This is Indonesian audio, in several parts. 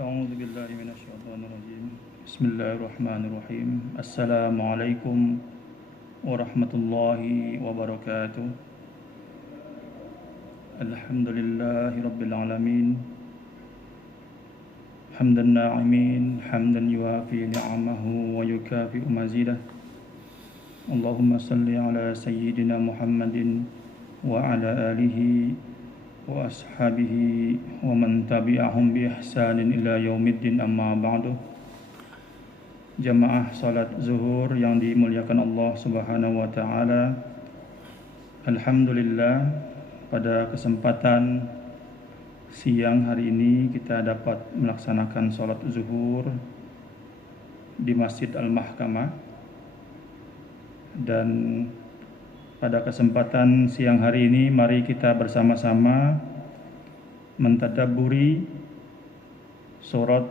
أعوذ بالله من الشيطان الرجيم بسم الله الرحمن الرحيم السلام عليكم ورحمة الله وبركاته الحمد لله رب العالمين حمد الناعمين حمدا يوافي نعمه ويكافئ مزيده اللهم صل على سيدنا محمد وعلى آله وأصحابه ومن tabi'ahum بإحسان إلى يوم الدين أما بعد. Jamaah salat zuhur yang dimuliakan Allah Subhanahu wa taala. Alhamdulillah, pada kesempatan siang hari ini kita dapat melaksanakan salat zuhur di Masjid Al-Mahkamah. Dan pada kesempatan siang hari ini mari kita bersama-sama mentadabburi surat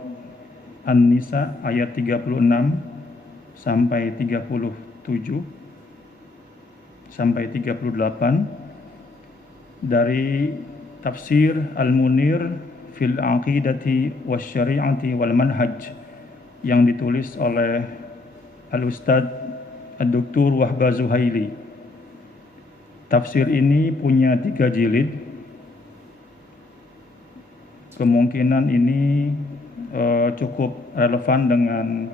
An-Nisa ayat 36 sampai 37 sampai 38 dari tafsir Al-Munir fil Aqidati Wasyari'ati wal Manhaj yang ditulis oleh Al-Ustadz Ad-Doktor Wahbah Zuhaili. Tafsir ini punya 3 jilid. Kemungkinan ini cukup relevan dengan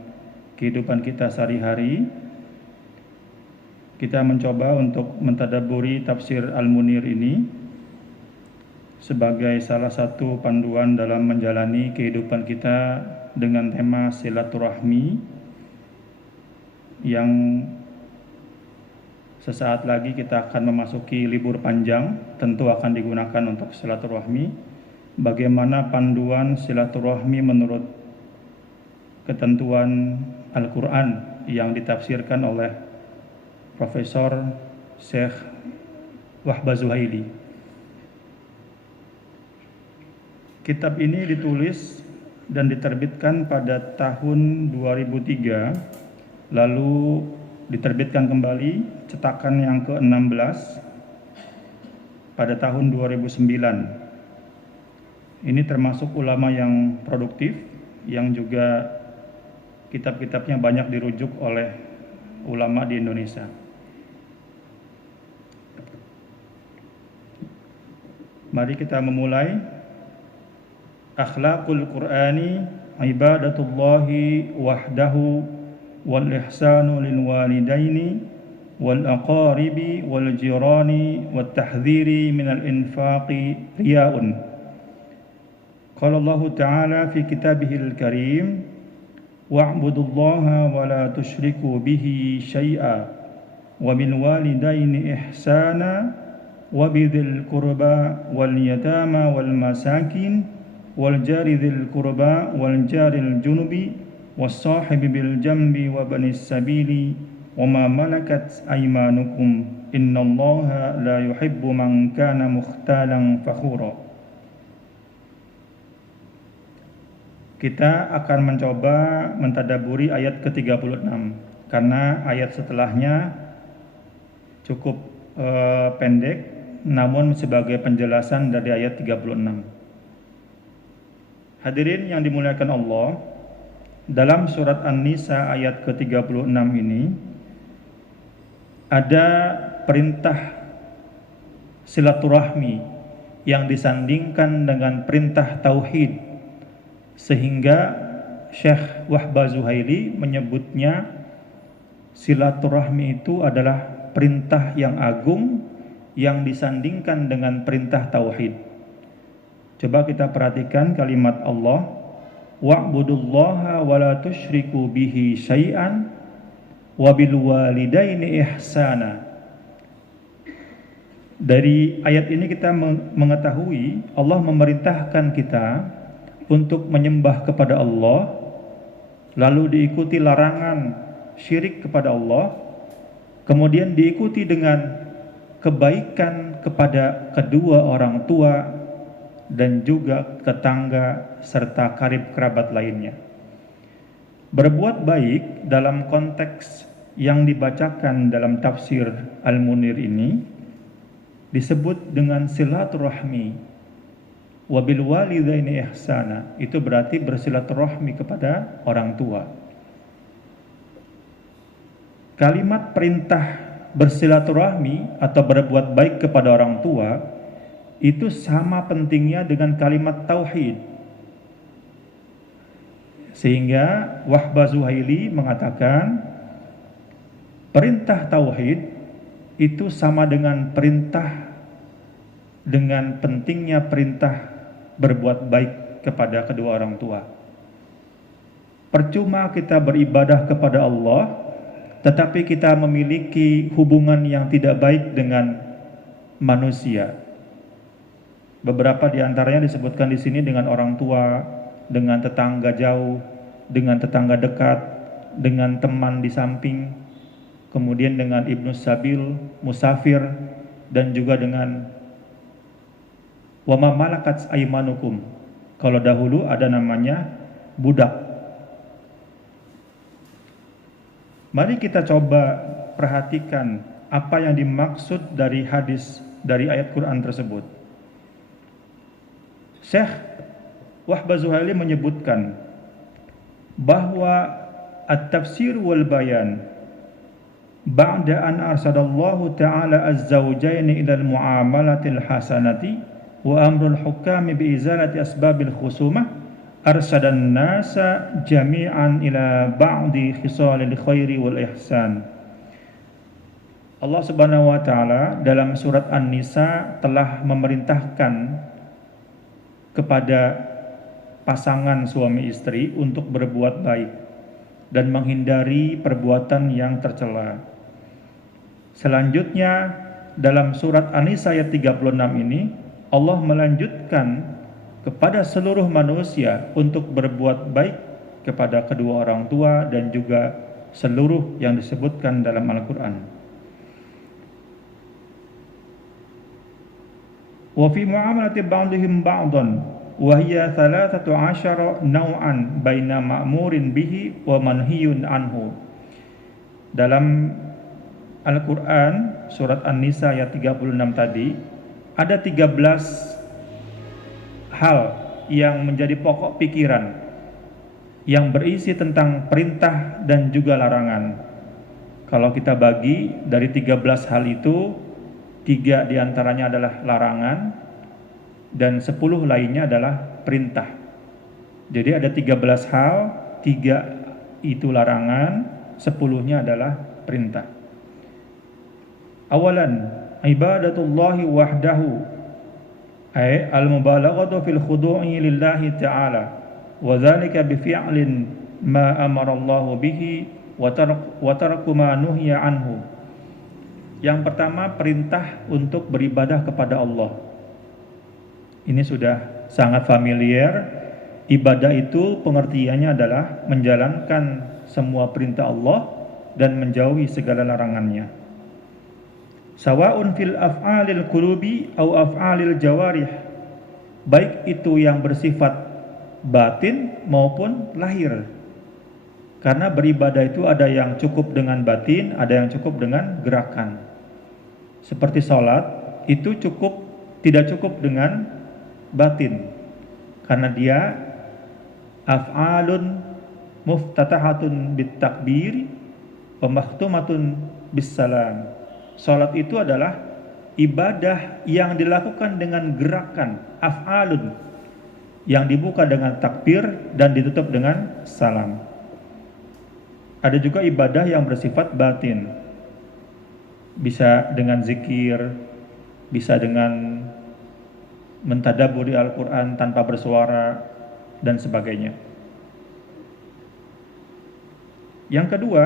kehidupan kita sehari-hari. Kita mencoba untuk mentadabburi tafsir Al-Munir ini sebagai salah satu panduan dalam menjalani kehidupan kita dengan tema silaturahmi yang sesaat lagi kita akan memasuki libur panjang, tentu akan digunakan untuk silaturahmi. Bagaimana panduan silaturahmi menurut ketentuan Al-Quran yang ditafsirkan oleh Profesor Syekh Wahbah Zuhaili. Kitab ini ditulis dan diterbitkan pada tahun 2003, lalu diterbitkan kembali cetakan yang ke-16 pada tahun 2009. Ini termasuk ulama yang produktif, yang juga kitab-kitabnya banyak dirujuk oleh ulama di Indonesia. Mari kita memulai. Akhlaqul Qur'ani ibadatullahi wahdahu wal ihsanu lil walidaini wal aqaribi wal jirani wat tahdhiri minal infaqi riya'un. Qala Allah Ta'ala fi kitabihil karim wa'budullaha wa la tusyriku bihi syai'a wa bil walidaini ihsana wa bidzil qurba wal yatama wal masakin wal jari dzil qurba wal jaril junubi was-sahibi bil jambi wa banis sabili wa ma malakat aymanukum innallaha la yuhibbu man kana mukhtalan fakhura. Kita akan mencoba mentadabburi ayat ke-36 karena ayat setelahnya cukup pendek, namun sebagai penjelasan dari ayat 36. Hadirin yang dimuliakan Allah, dalam surat An-Nisa ayat ke-36 ini ada perintah silaturahmi yang disandingkan dengan perintah tauhid, sehingga Syekh Wahbah Zuhaili menyebutnya silaturahmi itu adalah perintah yang agung yang disandingkan dengan perintah tauhid. Coba kita perhatikan kalimat Allah, wa'budullaha wa la tusyriku bihi syai'an wa bil walidaini ihsana. Dari ayat ini kita mengetahui Allah memerintahkan kita untuk menyembah kepada Allah, lalu diikuti larangan syirik kepada Allah, kemudian diikuti dengan kebaikan kepada kedua orang tua dan juga tetangga serta karib kerabat lainnya. Berbuat baik dalam konteks yang dibacakan dalam tafsir Al-Munir ini disebut dengan silaturahmi. Wabil walidaini ihsana, itu berarti bersilaturahmi kepada orang tua. Kalimat perintah bersilaturahmi atau berbuat baik kepada orang tua itu sama pentingnya dengan kalimat tauhid. Sehingga Wahbah Zuhaili mengatakan perintah tauhid itu sama dengan pentingnya perintah berbuat baik kepada kedua orang tua. Percuma kita beribadah kepada Allah, tetapi kita memiliki hubungan yang tidak baik dengan manusia. Beberapa di antaranya disebutkan di sini dengan orang tua, dengan tetangga jauh, dengan tetangga dekat, dengan teman di samping, kemudian dengan ibnu sabil, musafir, dan juga dengan wama malakat aimanukum. Kalau dahulu ada namanya budak. Mari kita coba perhatikan apa yang dimaksud dari hadis, dari ayat Quran tersebut. Syekh Wahbah Zuhaili menyebutkan bahwa at-tafsir wal bayan ba'da an arsadallahu ta'ala az-zawjaini ila al-muamalatil hasanati wa amrul hukami bi izalati asbabil khusumah arsadan nasa jami'an ila ba'di khisalil khairi wal ihsan. Allah Subhanahu wa taala dalam surat An-Nisa telah memerintahkan kepada pasangan suami istri untuk berbuat baik dan menghindari perbuatan yang tercela. Selanjutnya dalam surat An-Nisa ayat 36 ini Allah melanjutkan kepada seluruh manusia untuk berbuat baik kepada kedua orang tua dan juga seluruh yang disebutkan dalam Al-Quran. Wa fi muamalati ba'dihim ba'dan wa hiya 13 naw'an baina ma'murin bihi wa manhiyun anhu. Dalam Al-Quran surat An-Nisa ayat 36 tadi ada 13 hal yang menjadi pokok pikiran yang berisi tentang perintah dan juga larangan. Kalau kita bagi dari 13 hal itu, 3 diantaranya adalah larangan dan 10 lainnya adalah perintah. Jadi ada 13 hal, 3 itu larangan, 10-nya adalah perintah. Awalan ibadatullahi wahdahu ay al-mubalaghatu fil khudu'i lillahi ta'ala wa dhalika bi fi'lin ma amara Allah bihi wa tarku ma nuhiya anhu. Yang pertama perintah untuk beribadah kepada Allah. Ini sudah sangat familiar. Ibadah itu pengertiannya adalah menjalankan semua perintah Allah dan menjauhi segala larangannya. Sawa'un fil af'alil qulubi au af'alil jawarih, baik itu yang bersifat batin maupun lahir. Karena beribadah itu ada yang cukup dengan batin, ada yang cukup dengan gerakan. Seperti sholat itu tidak cukup dengan batin, karena dia af'alun muftatahatun bit takbir wa makhtumatun bis salam. Salat itu adalah ibadah yang dilakukan dengan gerakan, af'alun, yang dibuka dengan takbir dan ditutup dengan salam. Ada juga ibadah yang bersifat batin, bisa dengan zikir, bisa dengan mentadaburi Al-Quran tanpa bersuara dan sebagainya. Yang kedua,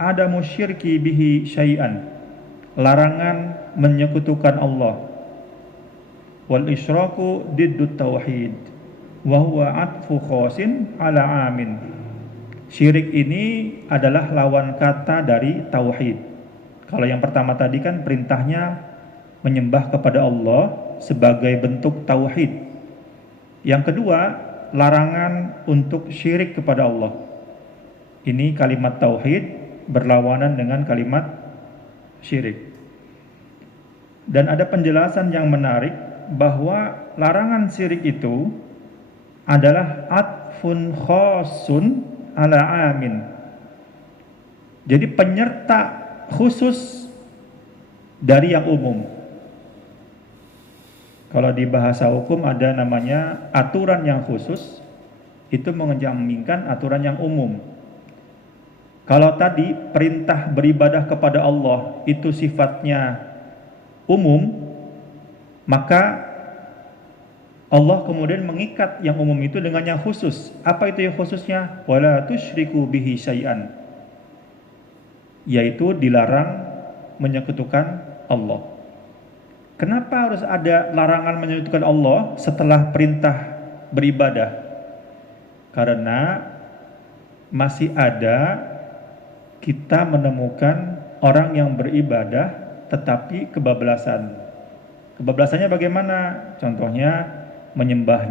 ada musyirki bihi syai'an, larangan menyekutukan Allah. Wal isyraku diddut tauhid wa huwa atfu khosin ala amin. Syirik ini adalah lawan kata dari tauhid. Kalau yang pertama tadi kan perintahnya menyembah kepada Allah sebagai bentuk tauhid. Yang kedua, larangan untuk syirik kepada Allah. Ini kalimat tauhid berlawanan dengan kalimat syirik. Dan ada penjelasan yang menarik bahwa larangan syirik itu adalah atfun khasun ala amin. Jadi penyerta khusus dari yang umum. Kalau di bahasa hukum ada namanya aturan yang khusus, itu menjaminkan aturan yang umum. Kalau tadi perintah beribadah kepada Allah itu sifatnya umum, maka Allah kemudian mengikat yang umum itu dengan yang khusus. Apa itu yang khususnya? Wala tusyriku bihi syai'an. Yaitu dilarang menyekutukan Allah. Kenapa harus ada larangan menyekutukan Allah setelah perintah beribadah? Karena masih ada kita menemukan orang yang beribadah tetapi kebablasan. Kebablasannya bagaimana? Contohnya menyembah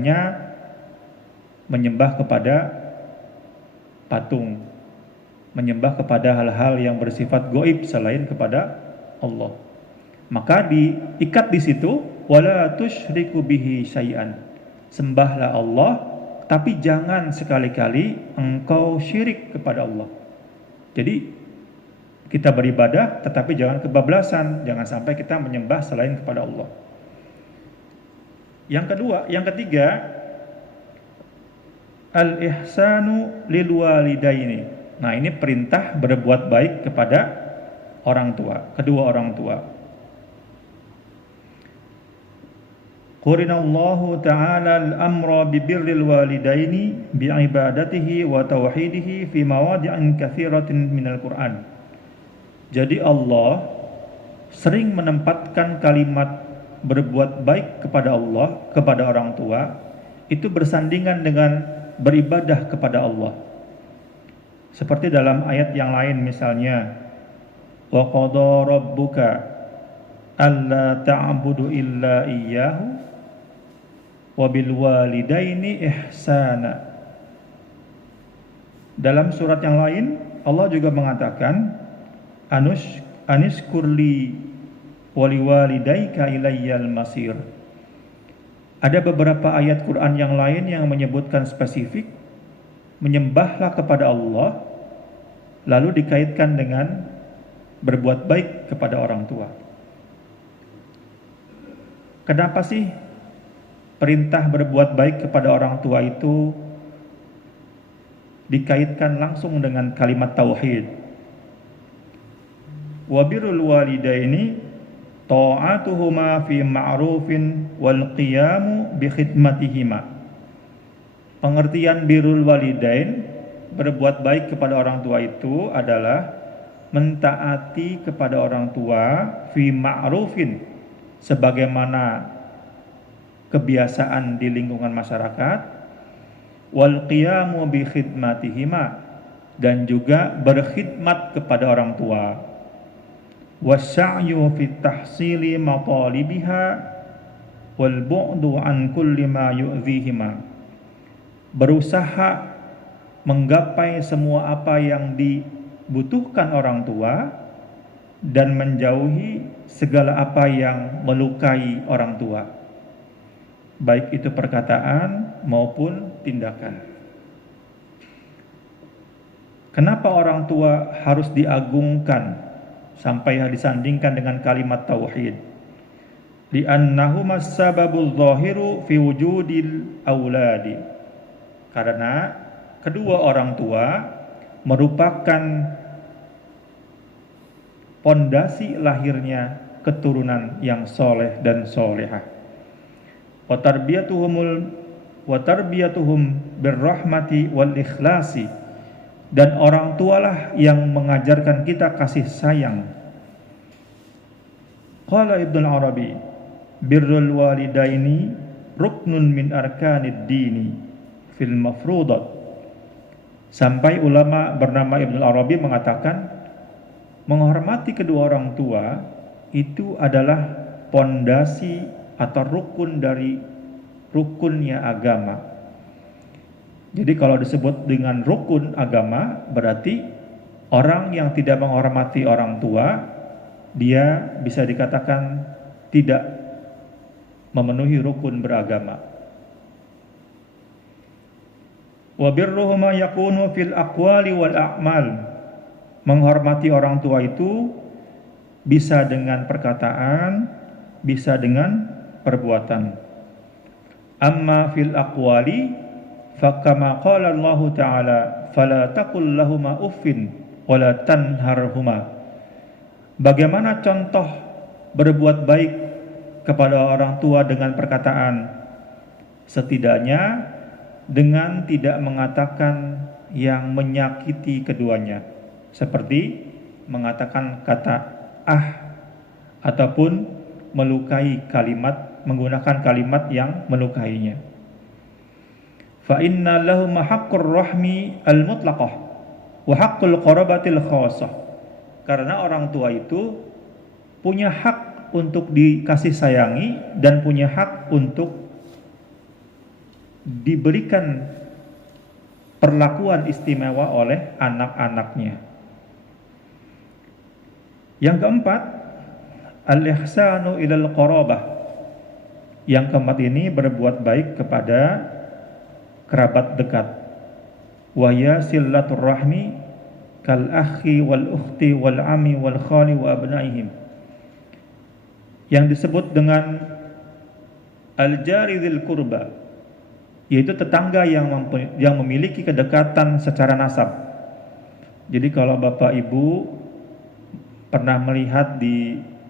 kepada patung, menyembah kepada hal-hal yang bersifat gaib selain kepada Allah. Maka diikat di situ, wala tusyriku bihi syai'an. Sembahlah Allah, tapi jangan sekali-kali engkau syirik kepada Allah. Jadi kita beribadah tetapi jangan kebablasan, jangan sampai kita menyembah selain kepada Allah. Yang ketiga, al-ihsanu lil walidaini. Nah, ini perintah berbuat baik kepada orang tua, kedua orang tua. Qurinallahu ta'ala al-amra bi birril walidaini bi ibadatihi wa tauhidihi fi mawadi'in katsiratin minal Qur'an. Jadi Allah sering menempatkan kalimat berbuat baik kepada Allah, kepada orang tua, itu bersandingan dengan beribadah kepada Allah. Seperti dalam ayat yang lain misalnya, wa qada rabbuka alla ta'budu illa iyyahu wa bil walidaini ihsana. Dalam surat yang lain Allah juga mengatakan aniskurli waliwalidaika ilayyal masir. Ada beberapa ayat Quran yang lain yang menyebutkan spesifik menyembahlah kepada Allah, lalu dikaitkan dengan berbuat baik kepada orang tua. Kenapa sih perintah berbuat baik kepada orang tua itu dikaitkan langsung dengan kalimat tauhid? Wa birrul walidaini ta'atuhuma fi ma'rufin wal qiyamu bi khidmatihima. Pengertian birrul walidain, berbuat baik kepada orang tua itu adalah mentaati kepada orang tua fi ma'rufin, sebagaimana kebiasaan di lingkungan masyarakat, wal qiyamu bi khidmatihima, dan juga berkhidmat kepada orang tua. Wasya'yu fi tahsili matalibiha wal bu'du an kulli ma yu'dhihima. Berusaha menggapai semua apa yang dibutuhkan orang tua dan menjauhi segala apa yang melukai orang tua, baik itu perkataan maupun tindakan. Kenapa orang tua harus diagungkan sampai disandingkan dengan kalimat tauhid? Li'annahuma sababul zahiru fi wujudil auladi. Karena kedua orang tua merupakan pondasi lahirnya keturunan yang soleh dan solehah. Wa tarbiyatuhum birrahmati wal ikhlasi. Dan orang tualah yang mengajarkan kita kasih sayang. Qala Ibnu Arabi, birrul walidaini ruknun min arkanid dini fil mafrudat. Sampai ulama bernama Ibnu Arabi mengatakan, menghormati kedua orang tua itu adalah pondasi atau rukun dari rukunnya agama. Jadi kalau disebut dengan rukun agama, berarti orang yang tidak menghormati orang tua, dia bisa dikatakan tidak memenuhi rukun beragama. Wa birruhuma yakunu fil aqwali wal a'mal. Menghormati orang tua itu bisa dengan perkataan, bisa dengan perbuatan. Amma fil aqwali fakama qala Allah Ta'ala fala taqul lahuma uffin wala tanharhuma. Bagaimana contoh berbuat baik kepada orang tua dengan perkataan? Setidaknya dengan tidak mengatakan yang menyakiti keduanya, seperti mengatakan kata ataupun melukai kalimat, menggunakan kalimat yang melukainya. Fa inna lahum haqqur rahmi al-mutlaqah wa haqqul qarabatil khassah. Karena orang tua itu punya hak untuk dikasih sayangi dan punya hak untuk diberikan perlakuan istimewa oleh anak-anaknya. Yang keempat, al-ihsanu ilal qarabah. Yang keempat ini berbuat baik kepada kerabat dekat. Wa ya sillatur rahmi kal akhi wal ukhti wal ami wal khali wa abnaihim. Yang disebut dengan al-jari dzil qurba, yaitu tetangga yang memiliki kedekatan secara nasab. Jadi kalau Bapak Ibu pernah melihat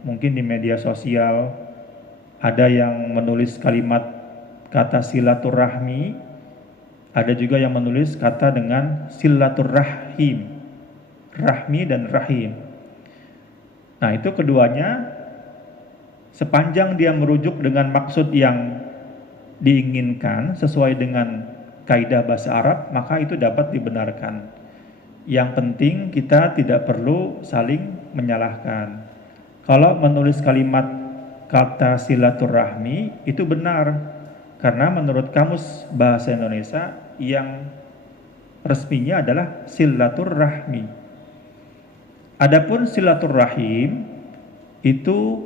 mungkin di media sosial ada yang menulis kalimat kata silaturahmi, ada juga yang menulis kata dengan silaturrahim, rahmi dan rahim. Nah, itu keduanya sepanjang dia merujuk dengan maksud yang diinginkan sesuai dengan kaidah bahasa Arab, maka itu dapat dibenarkan. Yang penting kita tidak perlu saling menyalahkan. Kalau menulis kalimat kata silaturahmi itu benar, karena menurut Kamus Bahasa Indonesia yang resminya adalah silaturahmi. Adapun silaturahim itu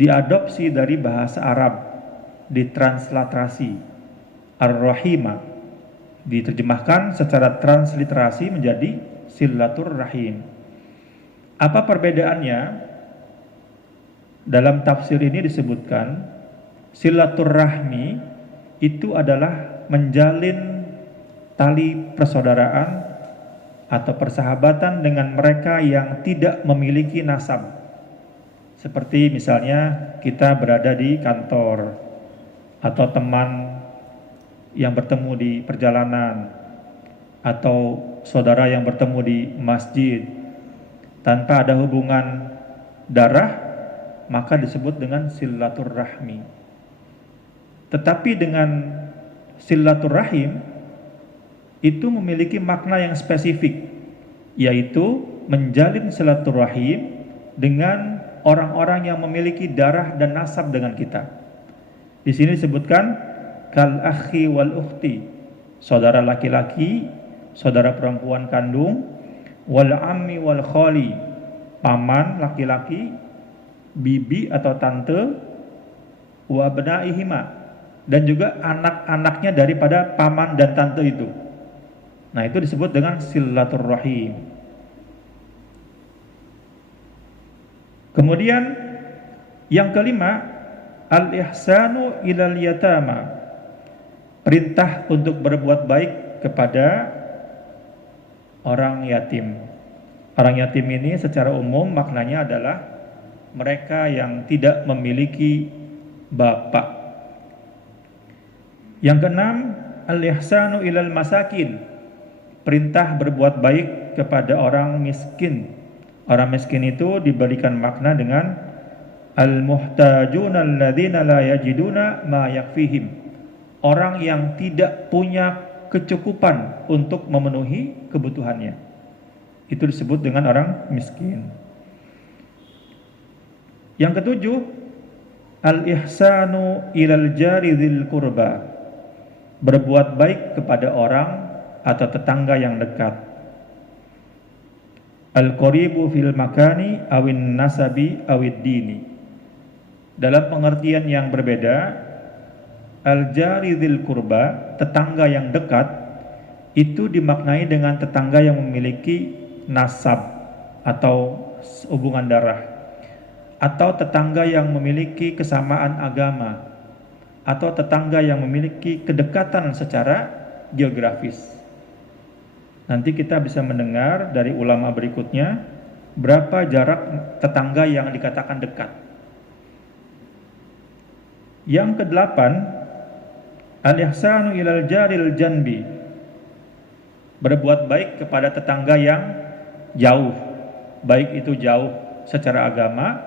diadopsi dari bahasa Arab, ditransliterasi ar-rahima, diterjemahkan secara transliterasi menjadi silaturrahim. Apa perbedaannya? Dalam tafsir ini disebutkan silaturrahmi itu adalah menjalin tali persaudaraan atau persahabatan dengan mereka yang tidak memiliki nasab. Seperti misalnya kita berada di kantor atau teman yang bertemu di perjalanan atau saudara yang bertemu di masjid tanpa ada hubungan darah, maka disebut dengan silaturrahmi. Tetapi dengan silaturrahim itu memiliki makna yang spesifik, yaitu menjalin silaturrahim dengan orang-orang yang memiliki darah dan nasab dengan kita. Di sini disebutkan kal akhi wal ukhti, saudara laki-laki, saudara perempuan kandung, wal ammi wal khali, paman laki-laki, bibi atau tante, wa abnaihima, dan juga anak-anaknya daripada paman dan tante itu. Nah, itu disebut dengan silaturrahim. Kemudian yang kelima, al-ihsanu ilal yatama, perintah untuk berbuat baik kepada orang yatim. Orang yatim ini secara umum maknanya adalah mereka yang tidak memiliki bapak. Yang keenam, al-ihsanu ilal masakin, perintah berbuat baik kepada orang miskin. Orang miskin itu diberikan makna dengan al-muhtajuna alladzina la yajiduna ma yakfihim, orang yang tidak punya kecukupan untuk memenuhi kebutuhannya. Itu disebut dengan orang miskin. Yang ketujuh, al-ihsanu ilal jari dzil qurba, berbuat baik kepada orang atau tetangga yang dekat. Al-qaribu fil makani awin nasabi awid dini, Dalam pengertian yang berbeda, al-jari dzil qurba, tetangga yang dekat, itu dimaknai dengan tetangga yang memiliki nasab atau hubungan darah, atau tetangga yang memiliki kesamaan agama, atau tetangga yang memiliki kedekatan secara geografis. Nanti kita bisa mendengar dari ulama berikutnya berapa jarak tetangga yang dikatakan dekat. Yang kedelapan, al-ihsanu ilal jaril janbi, berbuat baik kepada tetangga yang jauh, baik itu jauh secara agama.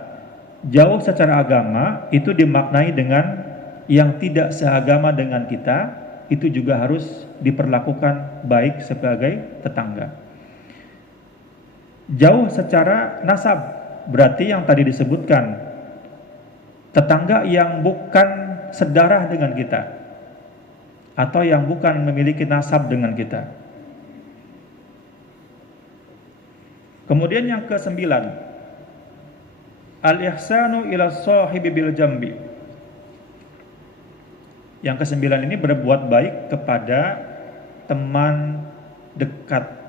Jauh secara agama itu dimaknai dengan yang tidak seagama dengan kita, itu juga harus diperlakukan baik sebagai tetangga. Jauh secara nasab, berarti yang tadi disebutkan, tetangga yang bukan sedarah dengan kita, atau yang bukan memiliki nasab dengan kita. Kemudian yang ke-9, al-ihsanu ila sahibi bil jambi. Yang ke-9 ini berbuat baik kepada teman dekat.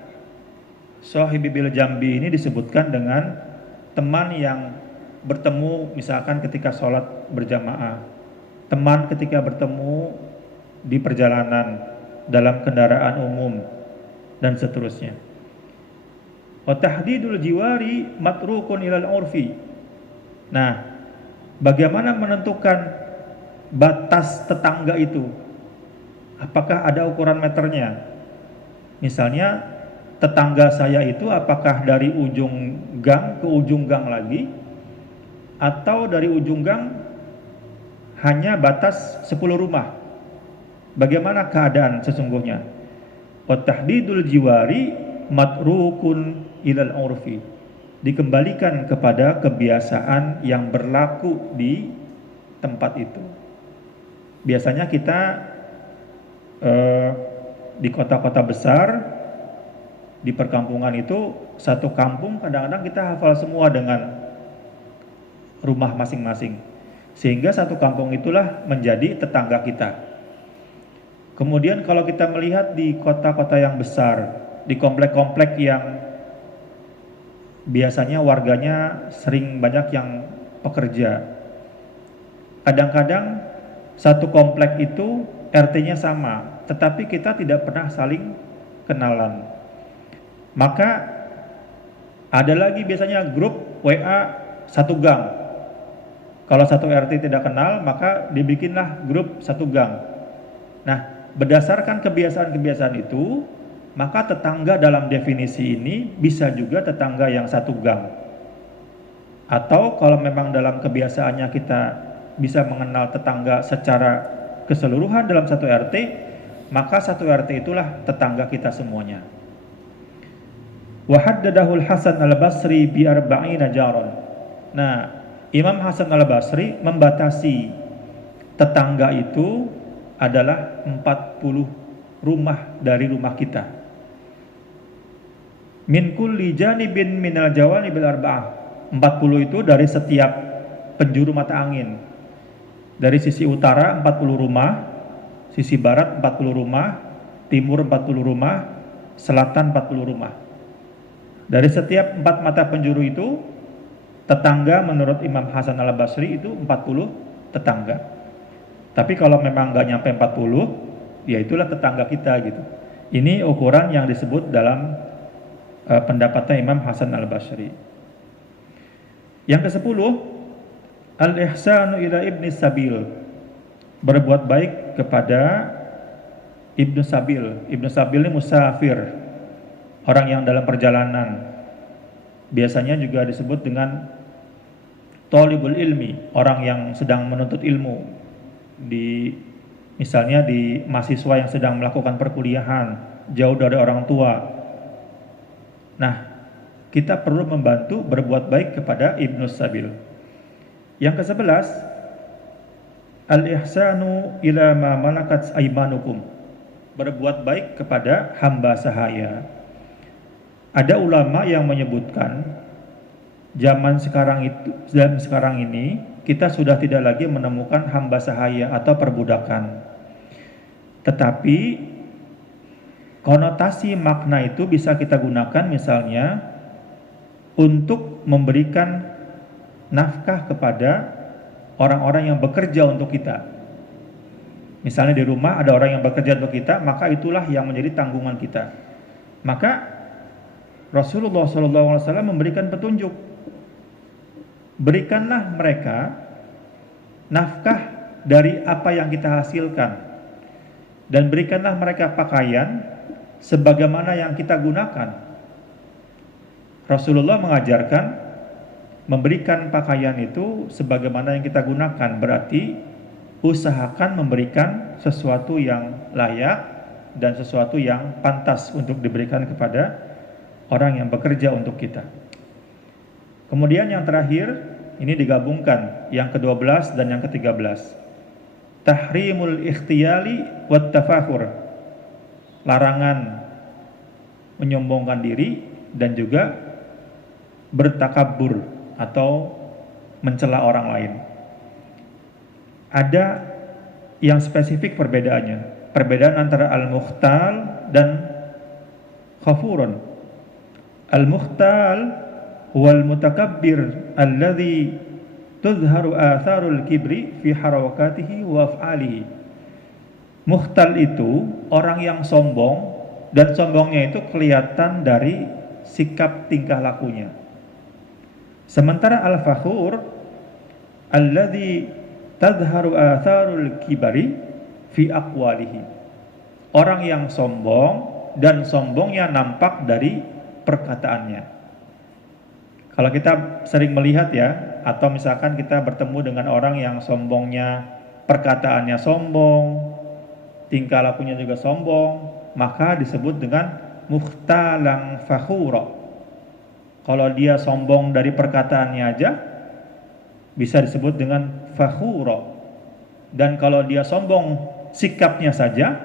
Sahibi bil jambi ini disebutkan dengan teman yang bertemu misalkan ketika sholat berjamaah, teman ketika bertemu di perjalanan, dalam kendaraan umum, dan seterusnya. Wa tahdidul jiwari matrukun ilal urfi. Nah, bagaimana menentukan batas tetangga itu? Apakah ada ukuran meternya? Misalnya tetangga saya itu apakah dari ujung gang ke ujung gang lagi, atau dari ujung gang hanya batas 10 rumah? Bagaimana keadaan sesungguhnya? Wa tahdidul jiwari matrukun ilal urfi, dikembalikan kepada kebiasaan yang berlaku di tempat itu. Biasanya kita di kota-kota besar, di perkampungan itu, satu kampung kadang-kadang kita hafal semua dengan rumah masing-masing, sehingga satu kampung itulah menjadi tetangga kita. Kemudian kalau kita melihat di kota-kota yang besar, di komplek-komplek yang biasanya warganya sering banyak yang pekerja, kadang-kadang satu komplek itu RT-nya sama, tetapi kita tidak pernah saling kenalan. Maka ada lagi biasanya grup WA satu gang. Kalau satu RT tidak kenal, maka dibikinlah grup satu gang. Nah, berdasarkan kebiasaan-kebiasaan itu, maka tetangga dalam definisi ini bisa juga tetangga yang satu gang. Atau kalau memang dalam kebiasaannya kita bisa mengenal tetangga secara keseluruhan dalam satu RT, maka satu RT itulah tetangga kita semuanya. Wa haddadahul Hasan al-Basri bi arba'ina jaron. Nah, Imam Hasan al-Basri membatasi tetangga itu adalah 40 rumah dari rumah kita. Min kulli janibin minal jawanibil arba'ah. 40 itu dari setiap penjuru mata angin. Dari sisi utara 40 rumah, sisi barat 40 rumah, timur 40 rumah, selatan 40 rumah. Dari setiap 4 mata penjuru itu, tetangga menurut Imam Hasan al-Basri itu 40 tetangga. Tapi kalau memang nggak nyampe 40, ya itulah tetangga kita gitu. Ini ukuran yang disebut dalam pendapatnya Imam Hasan al-Basri. Yang ke-10, al-ihsanu ila ibni sabil, berbuat baik kepada ibnu sabil. Ibnu sabil ini musafir, orang yang dalam perjalanan. Biasanya juga disebut dengan thalibul ilmi, orang yang sedang menuntut ilmu, misalnya di mahasiswa yang sedang melakukan perkuliahan jauh dari orang tua. Nah, kita perlu membantu berbuat baik kepada ibnu sabil. Yang ke-11, al-ihsanu ila ma malakat aymanukum, berbuat baik kepada hamba sahaya. Ada ulama yang menyebutkan zaman sekarang ini kita sudah tidak lagi menemukan hamba sahaya atau perbudakan. Tetapi konotasi makna itu bisa kita gunakan misalnya untuk memberikan nafkah kepada orang-orang yang bekerja untuk kita. Misalnya di rumah ada orang yang bekerja untuk kita, maka itulah yang menjadi tanggungan kita. Maka Rasulullah SAW memberikan petunjuk. Berikanlah mereka nafkah dari apa yang kita hasilkan, dan berikanlah mereka pakaian sebagaimana yang kita gunakan. Rasulullah mengajarkan memberikan pakaian itu sebagaimana yang kita gunakan, berarti usahakan memberikan sesuatu yang layak dan sesuatu yang pantas untuk diberikan kepada orang yang bekerja untuk kita. Kemudian yang terakhir, ini digabungkan yang ke-12 dan yang ke-13. Tahrimul ikhtiyali wat tafakhur. Larangan menyombongkan diri dan juga bertakabur atau mencela orang lain. Ada yang spesifik perbedaannya. Perbedaan antara al-mukhtal dan khafurun. Al-mukhtal huwal mutakabbir alladhi tuzharu atharul kibri fi harakatihi wa af'alihi. Mukhtal itu orang yang sombong, dan sombongnya itu kelihatan dari sikap tingkah lakunya. Sementara al-fakhur alladhi tadharu atharul kibari fi aqwalihi. Orang yang sombong dan sombongnya nampak dari perkataannya. Kalau kita sering melihat ya, atau misalkan kita bertemu dengan orang yang sombongnya, perkataannya sombong, tingkah lakunya juga sombong, maka disebut dengan mukhtalang fakhura. Kalau dia sombong dari perkataannya aja, bisa disebut dengan fakhura. Dan kalau dia sombong sikapnya saja,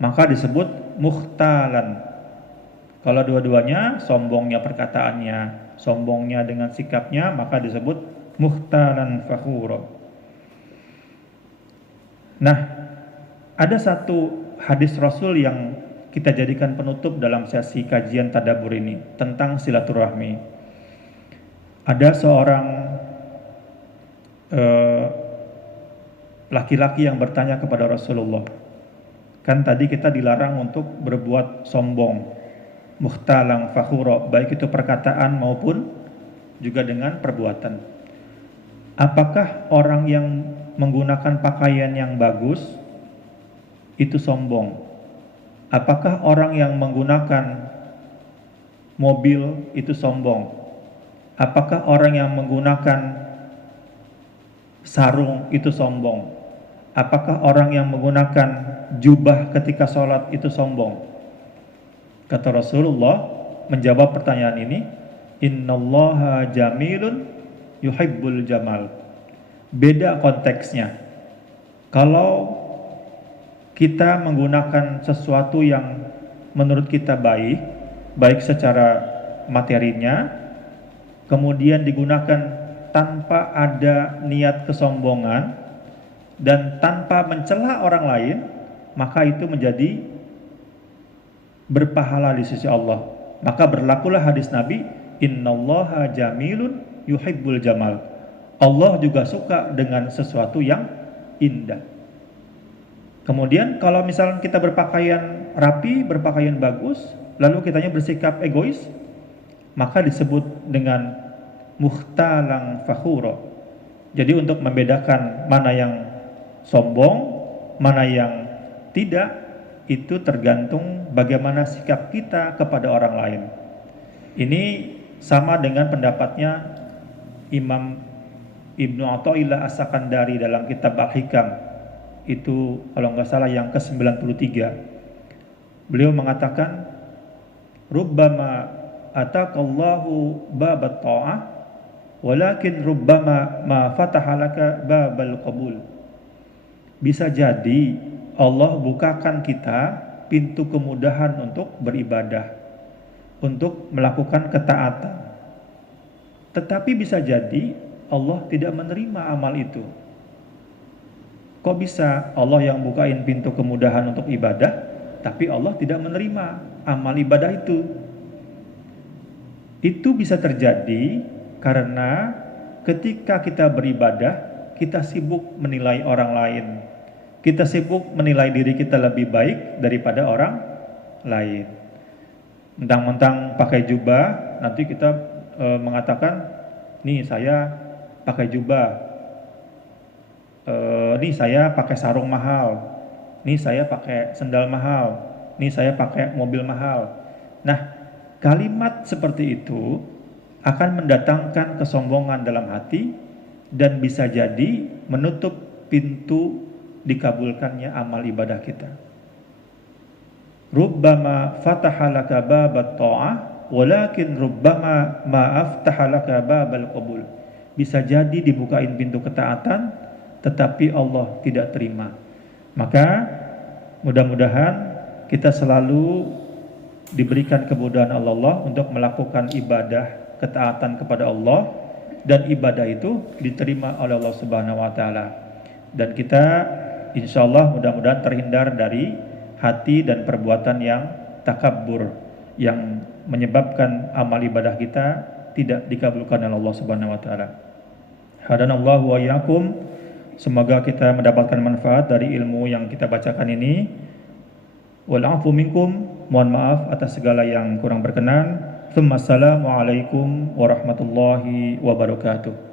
maka disebut mukhtalan. Kalau dua-duanya, sombongnya perkataannya, sombongnya dengan sikapnya, maka disebut mukhtalan fakhura. Nah, ada satu hadis Rasul yang kita jadikan penutup dalam sesi kajian tadabbur ini tentang silaturahmi. Ada seorang laki-laki yang bertanya kepada Rasulullah, kan tadi kita dilarang untuk berbuat sombong, mukhtalang fakhura, baik itu perkataan maupun juga dengan perbuatan. Apakah orang yang menggunakan pakaian yang bagus itu sombong? Apakah orang yang menggunakan mobil itu sombong? Apakah orang yang menggunakan sarung itu sombong? Apakah orang yang menggunakan jubah ketika sholat itu sombong? Kata Rasulullah menjawab pertanyaan ini, innallaha jamilun yuhibbul jamal. Beda konteksnya. Kalau kita menggunakan sesuatu yang menurut kita baik secara materinya, kemudian digunakan tanpa ada niat kesombongan dan tanpa mencela orang lain, maka itu menjadi berpahala di sisi Allah. Maka berlakulah hadis Nabi, innallaha jamilun yuhibbul jamal. Allah juga suka dengan sesuatu yang indah. Kemudian kalau misalnya kita berpakaian rapi, berpakaian bagus, lalu kitanya bersikap egois, maka disebut dengan mukhtalang fakhura. Jadi untuk membedakan mana yang sombong, mana yang tidak, itu tergantung bagaimana sikap kita kepada orang lain. Ini sama dengan pendapatnya Imam Ibnu Athaillah As-Sakandari dalam kitab Al-Hikam. Itu kalau nggak salah yang ke-93. Beliau mengatakan, rubbama ataqallahu babat ta'ah walakin rubbama ma fatahalaka babal qabul. Bisa jadi Allah bukakan kita pintu kemudahan untuk beribadah, untuk melakukan ketaatan. Tetapi bisa jadi Allah tidak menerima amal itu. Kok bisa Allah yang bukain pintu kemudahan untuk ibadah, tapi Allah tidak menerima amal ibadah itu? Itu bisa terjadi karena ketika kita beribadah, kita sibuk menilai orang lain. Kita sibuk menilai diri kita lebih baik daripada orang lain. Mentang-mentang pakai jubah, nanti kita mengatakan, nih saya pakai jubah, nih saya pakai sarung mahal, nih saya pakai sendal mahal, nih saya pakai mobil mahal. Nah, kalimat seperti itu akan mendatangkan kesombongan dalam hati dan bisa jadi menutup pintu dikabulkannya amal ibadah kita. Rubbama fataha laka babat ta'ah walakin rubbama ma aftaha laka babal qabul. Bisa jadi dibukain pintu ketaatan tetapi Allah tidak terima. Maka mudah-mudahan kita selalu diberikan kemudahan Allah untuk melakukan ibadah ketaatan kepada Allah, dan ibadah itu diterima oleh Allah Subhanahu wa taala. Dan kita insyaallah mudah-mudahan terhindar dari hati dan perbuatan yang takabur yang menyebabkan amal ibadah kita tidak dikabulkan oleh Allah Subhanahu wa taala. Hadanallahu wa iyyakum. Semoga kita mendapatkan manfaat dari ilmu yang kita bacakan ini. Wal afu minkum. Mohon maaf atas segala yang kurang berkenan. Assalamualaikum warahmatullahi wabarakatuh.